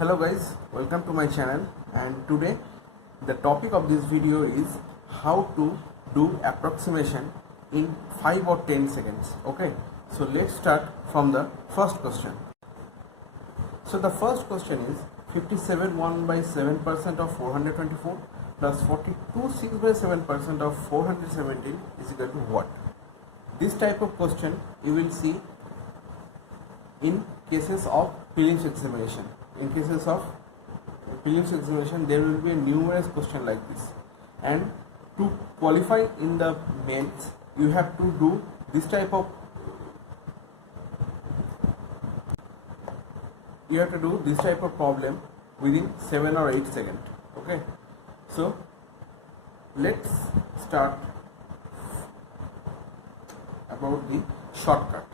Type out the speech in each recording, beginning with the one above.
Hello guys, welcome to my channel, and today the topic of this video is how to do approximation in 5 or 10 seconds. Okay, so let's start from the first question. So the first question is 57 1 by 7% of 424 plus 42 6 by 7% of 417 is equal to what? This type of question you will see in cases of prelims examination. In cases of prelims examination, there will be a numerous question like this, and to qualify in the mains, you have to do this type of problem within 7 or 8 seconds. Okay, so let's start about the shortcut.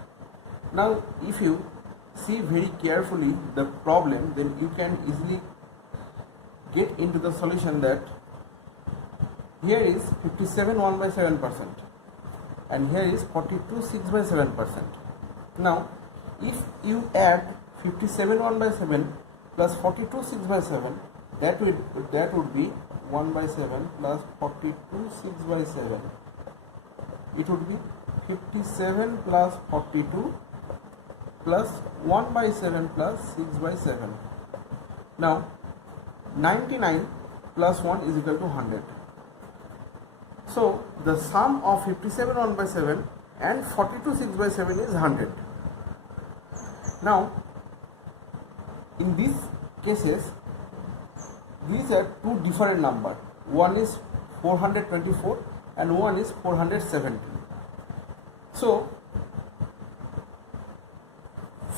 Now if you see very carefully the problem, then you can easily get into the solution that here is 57 1 by 7% and here is 42 6 by 7%. Now if you add 57 1 by 7 plus 42 6 by 7, that would be 1 by 7 plus 42 6 by 7. It would be 57 plus 42 plus 1 by 7 plus 6 by 7. Now 99 plus 1 is equal to 100. So the sum of 57 1 by 7 and 42 6 by 7 is 100. Now in these cases, these are two different numbers. One is 424 and one is 470. So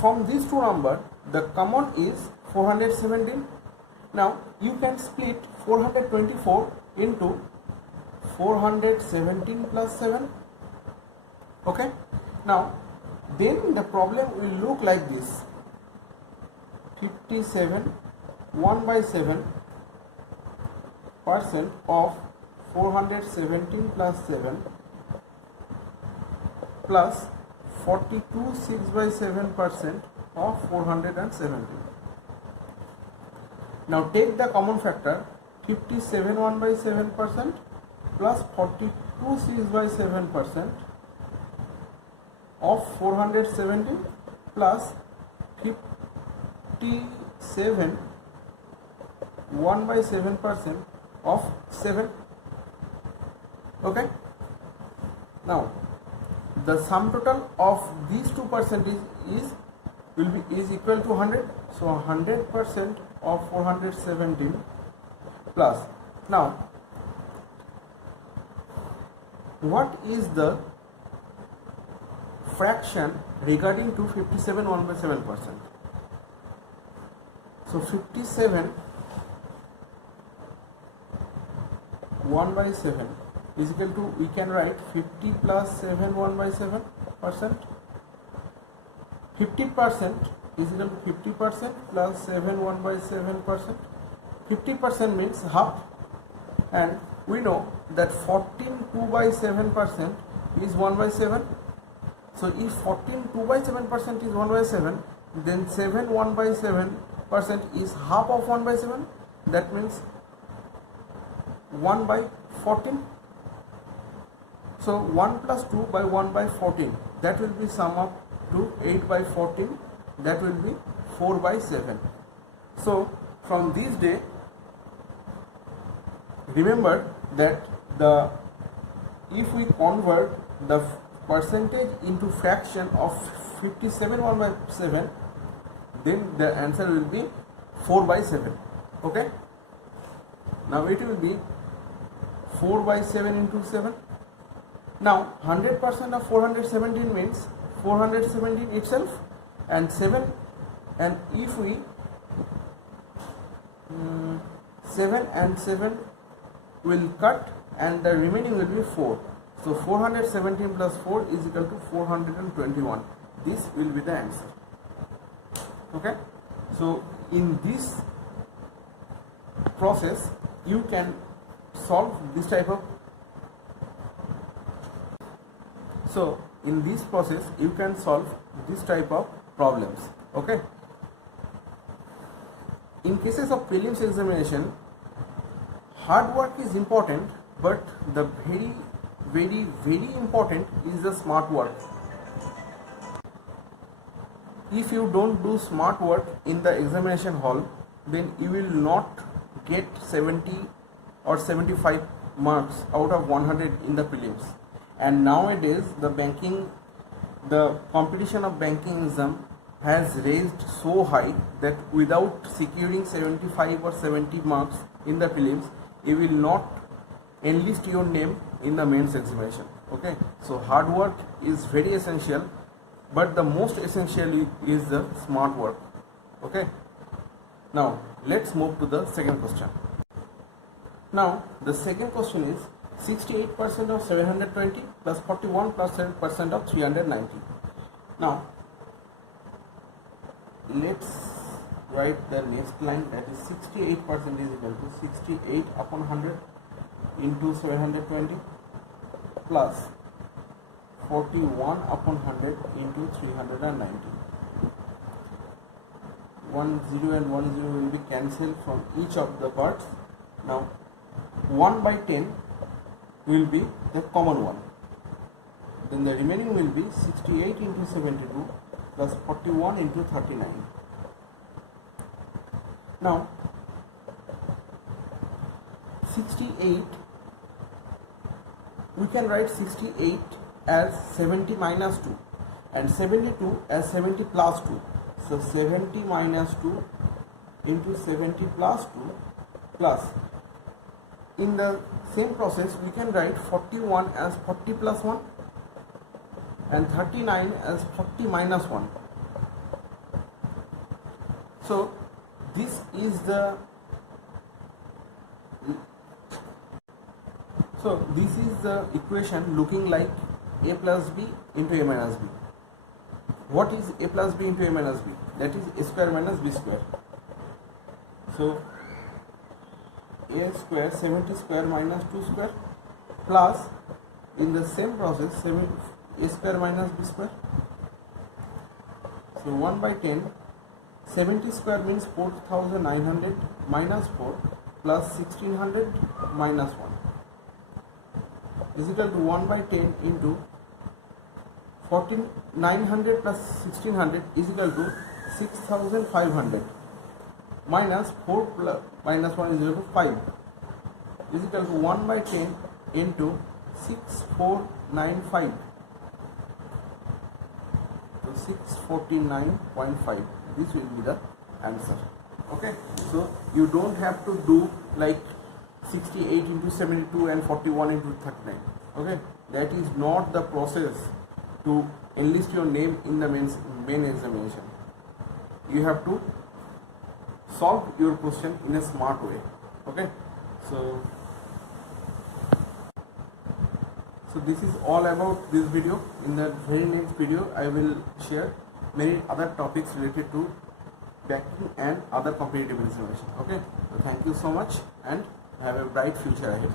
from these two numbers, the common is 417. Now you can split 424 into 417 plus 7. Okay. Now then the problem will look like this: 57 1 by 7% of 417 plus 7 plus 42 6 by 7% of 417. Now take the common factor 57 1 by 7% plus 42 6 by 7% of 417 plus 57 1 by 7% of 7. Okay. Now the sum total of these two percentages is equal to 100. So 100% of 417 plus. Now what is the fraction regarding to 57 1 by 7%? So 57 1 by 7 is equal to, we can write 50 plus 7 1 by 7%. 50% is equal to 50% plus 7 1 by 7%. 50% means half, and we know that 14 2 by 7% is 1 by 7. So if 14 2 by 7% is 1 by 7, then 7 1 by 7% is half of 1 by 7. That means 1 by 14. So 1 plus 2 by 1 by 14, that will be sum up to 8 by 14, that will be 4 by 7. So from this day, remember that if we convert the percentage into fraction of 57 1 by 7, then the answer will be 4 by 7. Okay. Now it will be 4 by 7 into 7. Now 100% of 417 means 417 itself, and 7, and if we 7 and 7 will cut and the remaining will be 4. So 417 plus 4 is equal to 421. This will be the answer. Okay. So in this process you can solve this type of in this process you can solve this type of problems. Okay. in cases of prelims examination, hard work is important, but the very important is the smart work. If you don't do smart work in the examination hall, then you will not get 70 or 75 marks out of 100 in the prelims. And nowadays the competition of banking exam has raised so high that without securing 75 or 70 marks in the prelims, you will not enlist your name in the mains examination. Okay, so hard work is very essential, but the most essential is the smart work. Okay, now let's move to the second question. Now the second question is 68% of 720 plus 41% of 390. Now let's write the next line, that is 68% is equal to 68 upon 100 into 720 plus 41 upon 100 into 390. 1 0 and 1 0 will be cancelled from each of the parts. Now 1 by 10 will be the common one. Then the remaining will be 68 into 72 plus 41 into 39. Now 68, we can write 68 as 70 minus 2 and 72 as 70 plus 2. So 70 minus 2 into 70 plus 2 plus, in the same process we can write 41 as 40 plus 1 and 39 as 40 minus 1. So this is the equation looking like a plus b into a minus b. What is a plus b into a minus b? That is a square minus b square. So a square 70 square minus 2 square plus, in the same process, a square minus b square. So 1 by 10, 70 square means 4900 minus 4 plus 1600 minus 1 is equal to 1 by 10 into 900 plus 1600 is equal to 6500 minus 4 plus minus 1 is equal to 5 is equal to 1 by 10 into 6495. So 649.5, this will be the answer. Okay, so you don't have to do like 68 into 72 and 41 into 39. Okay, that is not the process to enlist your name in the main examination. You have to solve your question in a smart way. Okay, so this is all about this video. In the very next video I will share many other topics related to banking and other competitive examination. Okay, so thank you so much and have a bright future ahead.